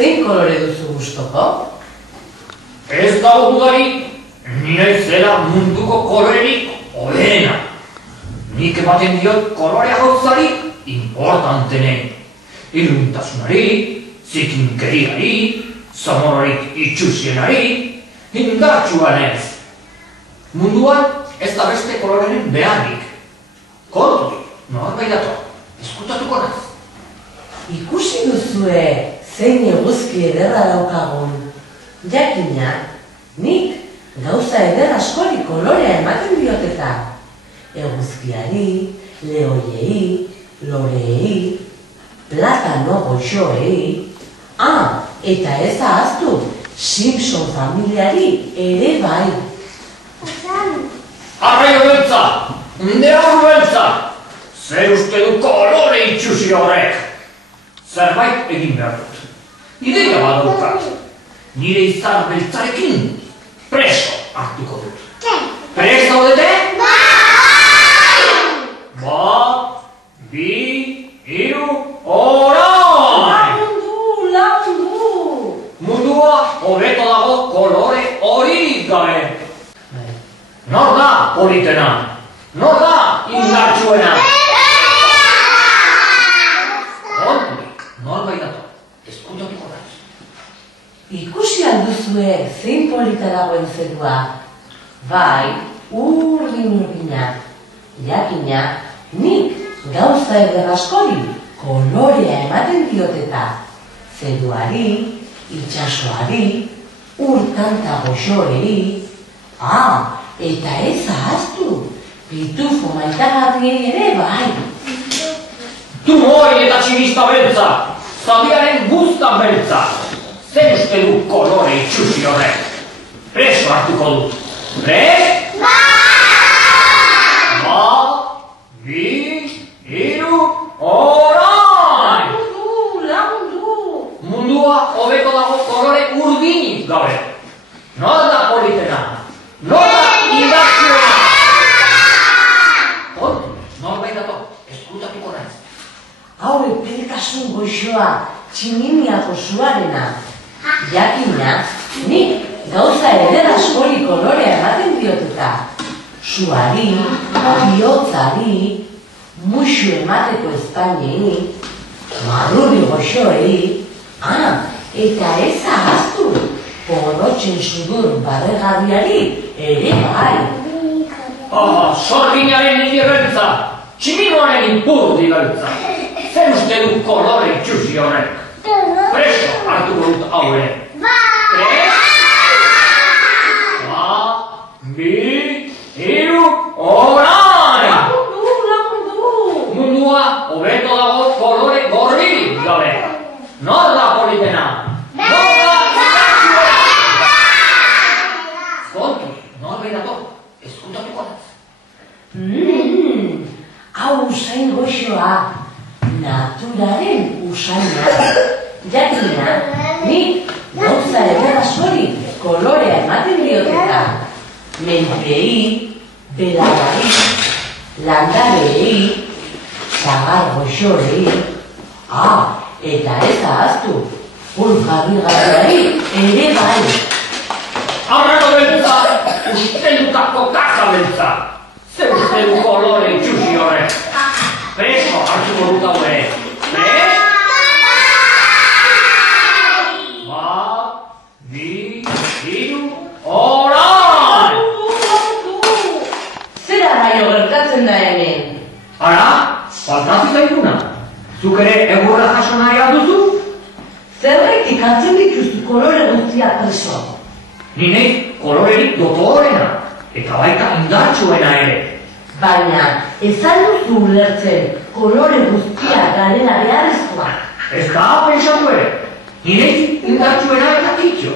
zein kolore duzu gustoko? Ez dago dudarik, ni naizela munduko kolorerik hoberena. Nik ematen diot kolorea gauzari importantenei. Iluntasunari, zikinkeriari, zamorrik itxusienari, indartsuan ez. Munduan ez da beste kolorenen beharrik. Konturik, norbait dator, eskutatuko naz. Ikusi duzue zein eguzki ederra daukagun. Jakina, nik gauza eder askori kolorea ematen dioteta. Eguzkiari, lehoiei, loreei, platano goxoei, eta ez ahaztu, Simpson familiari ere bai. Arraio beltza, neur beltza, zer uste du kolore itxusi horrek. Zerbait egin behar dut. Ideia badaukat. Nire izar beltzarekin preso hartuko dut. Prest daudete? Bat, bi, hiru, orain! Lagundu! Mundua hobeto dago kolore horirik gabe. Nor da politena? Nor da indartsuena? Konturik, norbait dator, eskutatuko naiz. Ikusi alduzue zein polita dagoen zerua. Bai, urdin-urdina. Jakina, nik gauza eder askori kolorea ematen dioteta. Zeruari, itxasoari, urkanta goxoei, eta ez ahaztu, pitufo maitagarriei ere bai. Tumoi eta tximista beltza, zadiaren guztan beltza. Zer uste du kolore itxusi horrek? Preso hartuko dut. Prest? Bat, bi, hiru, orain! Lagundu! Mundua hobeto dago kolore urdinik gabe. Nor da politena? Nor da indartsuena? Kontu, norbait dator, eskutatuko naiz. Hau epelkasun goxoa, tximiniako zuarena. Jakina, nik gauza eder askori kolorea ematen diotuta. Suari, bihotzari, muxu emateko ezpainei, marruri goxoei, eta ez ahaztu, porrotxen sudur barregarriari ere bai. Sorginaren nire beltza, tximinoaren impurdi beltza. Zer uste du kolore itxusi horrek? Preso hartuko dut hau ere. Prest? Bat, bi, hiru, orain! Lagundu! Mundua hobeto dago kolore gorririk gabe. Nor da politena? Nor da indartsuena? Kontu, norbait dator, eskutatuko naiz. Hau usain goxoa, naturaren usaina. Jakina, nik gauza eder askori kolorea ematen dioteta. Mendiei, belagari, landareei, sagar goxoei, eta ez ahaztu, pulgarri-garriari ere bai. Arrano beltza, ustendutako kaka beltza. Zer uste du kolore itxusi horrek? Preso hartuko dut hau ere. Prest? Bat, bi, hiru, orain! Zer arraio gertatzen da hemen? Ara, faltazi zaituna. Zuk ere egurra jaso nahi alduzu? Zerretik hartzen dituztu kolore guztia preso? Nire kolorerik dotorena, eta baita indartsuena ere. Baina, ezan duzu ulertzen kolore guztia garela beharrezkoa. Ez da pensatu ere, nire indartsuena eta kitxo.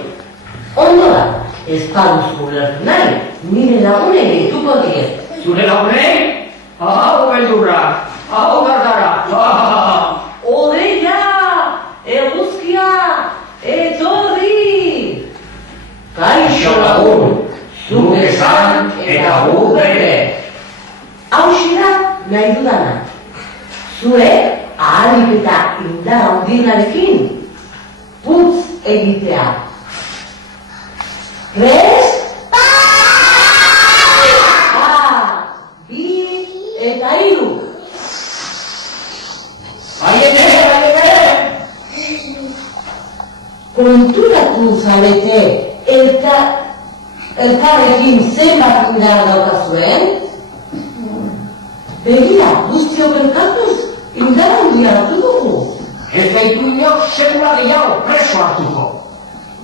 Ondo da, ez baduzu ulertu nahi, nire lagunei dituko diet. Zure lagunei? Hau beldurra, hau gardara. Odeia, eguzkia, etorri! Kaixo lagun, zuk esan eta gu bete. Hauxe da nahi dudana. Zue ahalik eta indar handienarekin putz egitea. Prest? Bi eta hiru. Aiete! Konturatu zarete eta elkarrekin zenbat indar daukazuen? Begira, guztiok elkartuz indar handia hartu dugu. Ez gaitu inok sekula gehiago preso hartuko.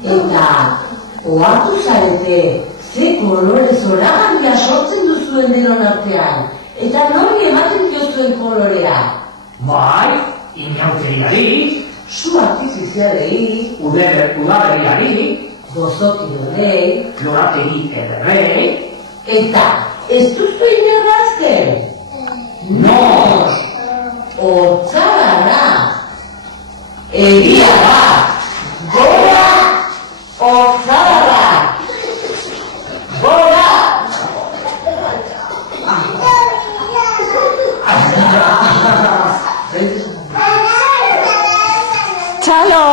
Eta ohartu zarete ze kolore zoragarria sortzen duzuen denon artean. Eta nori ematen diozuen kolorea. Bai, inaukeriari, Su artifizialei, udaberriari, gozoki donei, lorategi ederrei, eta ez duzu inerrazten. nos, Hortzara, egia da, gora, hortzara, gora. Txalo!